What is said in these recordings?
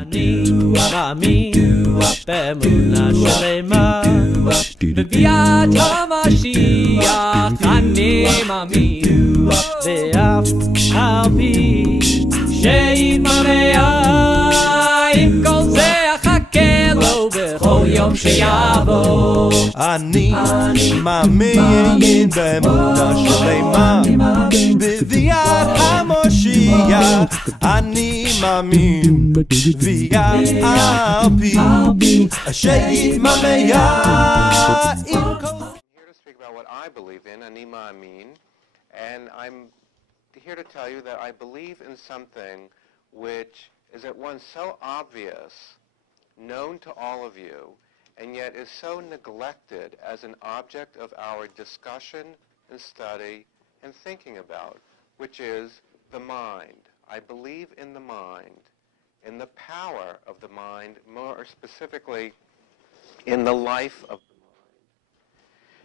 אני מאמין באמונה שלמה בביאת המשיח אני מאמין ואף על פי שיתממע עם כל זה אחכה לו בכל יום שיבוא אני מאמין באמונה שלמה בביאת המשיח אני מאמין ויאת על פי שיתממע עם כל Here to speak about what I believe in, ani ma'amin, and I'm here to tell you that I believe in something which is at once so obvious, known to all of you, and yet is so neglected as an object of our discussion and study and thinking about, which is the mind. I believe in the mind, in the power of the mind, more specifically in the life of the mind.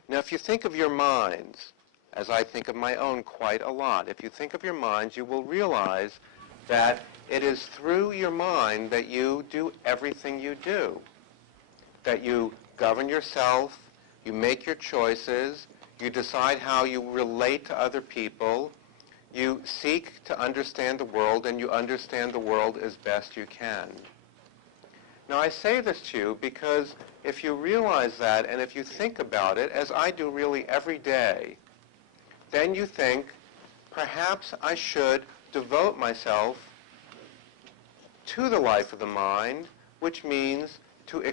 Now, if you think of your minds, as I think of my own quite a lot, if you think of your minds, you will realize that it is through your mind that you do everything you do, that you govern yourself, you make your choices, you decide how you relate to other people, you seek to understand the world, and you understand the world as best you can. Now, I say this to you because if you realize that and if you think about it, as I do really every day, then you think, perhaps I should devote myself to the life of the mind, which means to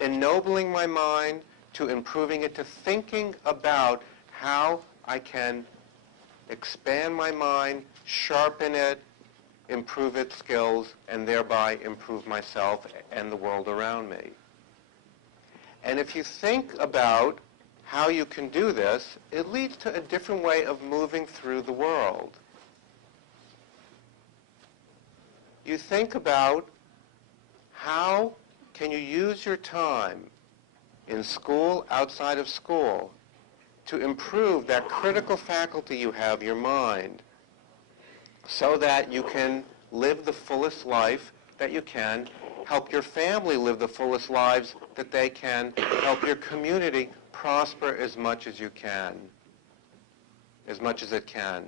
ennobling my mind, to improving it, to thinking about how I can expand my mind, sharpen it, improve its skills, and thereby improve myself and the world around me. And if you think about how you can do this, it leads to a different way of moving through the world. You think about how can you use your time in school, outside of school, to improve that critical faculty you have, your mind, so that you can live the fullest life that you can, help your family live the fullest lives that they can, help your community prosper as much as you can, as much as it can.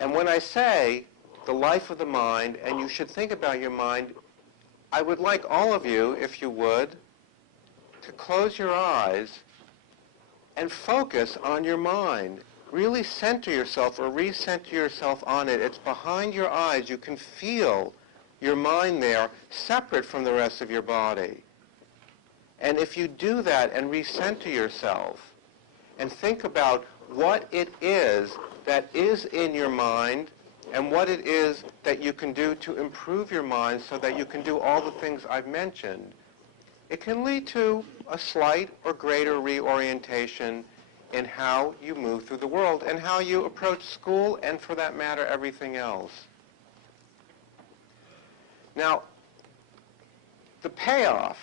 And when I say the life of the mind, and you should think about your mind, I would like all of you, if you would, to close your eyes and focus on your mind. Really center yourself or recenter yourself on it. It's behind your eyes. You can feel your mind there, separate from the rest of your body. And if you do that and recenter yourself and think about what it is that is in your mind and what it is that you can do to improve your mind so that you can do all the things I've mentioned, it can lead to a slight or greater reorientation in how you move through the world and how you approach school and, for that matter, everything else. Now, the payoff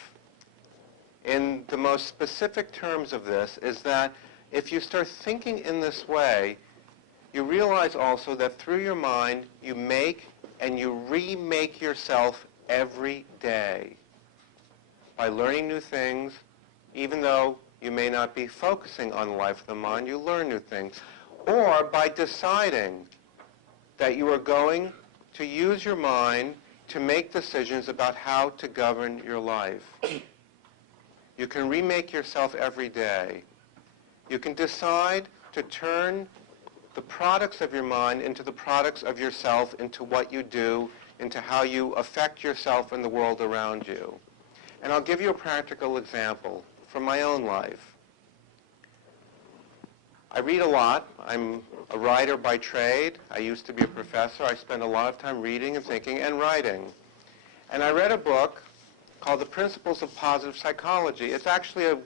in the most specific terms of this is that if you start thinking in this way, you realize also that through your mind, you make and you remake yourself every day by learning new things. Even though you may not be focusing on the life of the mind, you learn new things. Or by deciding that you are going to use your mind to make decisions about how to govern your life. You can remake yourself every day. You can decide to turn the products of your mind into the products of yourself, into what you do, into how you affect yourself and the world around you. And I'll give you a practical example from my own life. I read a lot. I'm a writer by trade. I used to be a professor. I spend a lot of time reading and thinking and writing. And I read a book called The Principles of Positive Psychology. It's actually a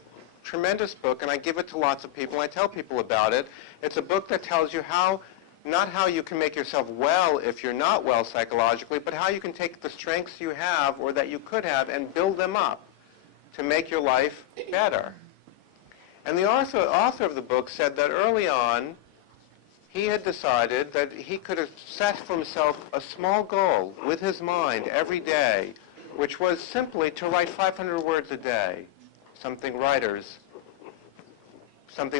tremendous book, and I give it to lots of people. I tell people about it. It's a book that tells you how, not how you can make yourself well if you're not well psychologically, but how you can take the strengths you have or that you could have and build them up to make your life better. And the author of the book said that early on, he had decided that he could have set for himself a small goal with his mind every day, which was simply to write 500 words a day, something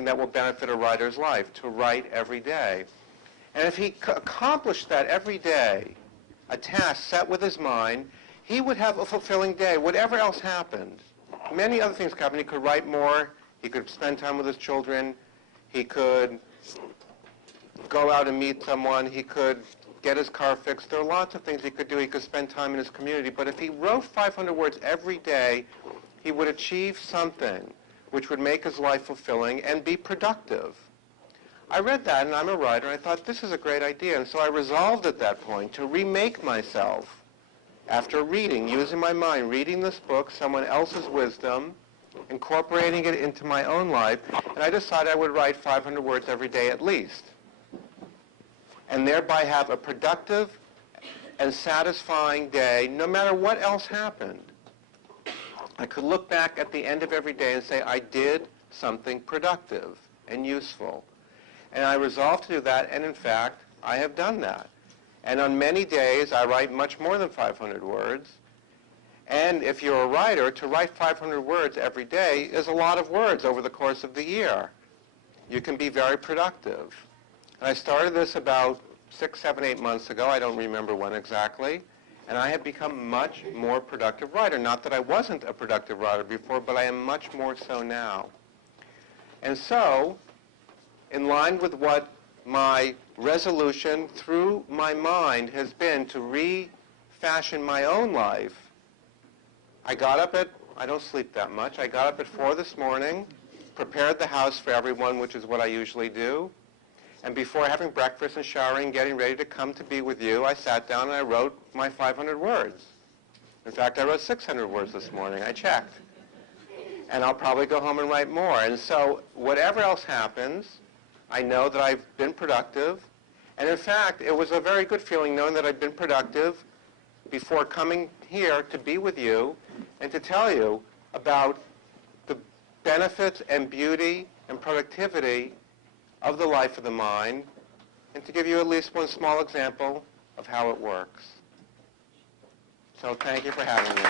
that will benefit a writer's life, to write every day. And if he accomplished that every day, a task set with his mind, he would have a fulfilling day, whatever else happened. Many other things happened. He could write more. He could spend time with his children. He could go out and meet someone. He could get his car fixed. There are lots of things he could do. He could spend time in his community. But if he wrote 500 words every day, he would achieve something which would make his life fulfilling and be productive. I read that, and I'm a writer, and I thought, this is a great idea. And so I resolved at that point to remake myself after reading, using my mind, reading this book, someone else's wisdom, incorporating it into my own life, and I decided I would write 500 words every day at least, and thereby have a productive and satisfying day no matter what else happened. I could look back at the end of every day and say, I did something productive and useful. And I resolved to do that, and in fact, I have done that. And on many days, I write much more than 500 words. And if you're a writer, to write 500 words every day is a lot of words over the course of the year. You can be very productive. And I started this about 6, 7, 8 months ago. I don't remember when exactly. And I have become a much more productive writer. Not that I wasn't a productive writer before, but I am much more so now. And so, in line with what my resolution through my mind has been to refashion my own life, I don't sleep that much, I got up at 4 this morning, prepared the house for everyone, which is what I usually do, and before having breakfast and showering, getting ready to come to be with you, I sat down and I wrote my 500 words. In fact, I wrote 600 words this morning. I checked. And I'll probably go home and write more. And so whatever else happens, I know that I've been productive. And in fact, it was a very good feeling knowing that I'd been productive before coming here to be with you and to tell you about the benefits and beauty and productivity of the life of the mind, and to give you at least one small example of how it works. So thank you for having me.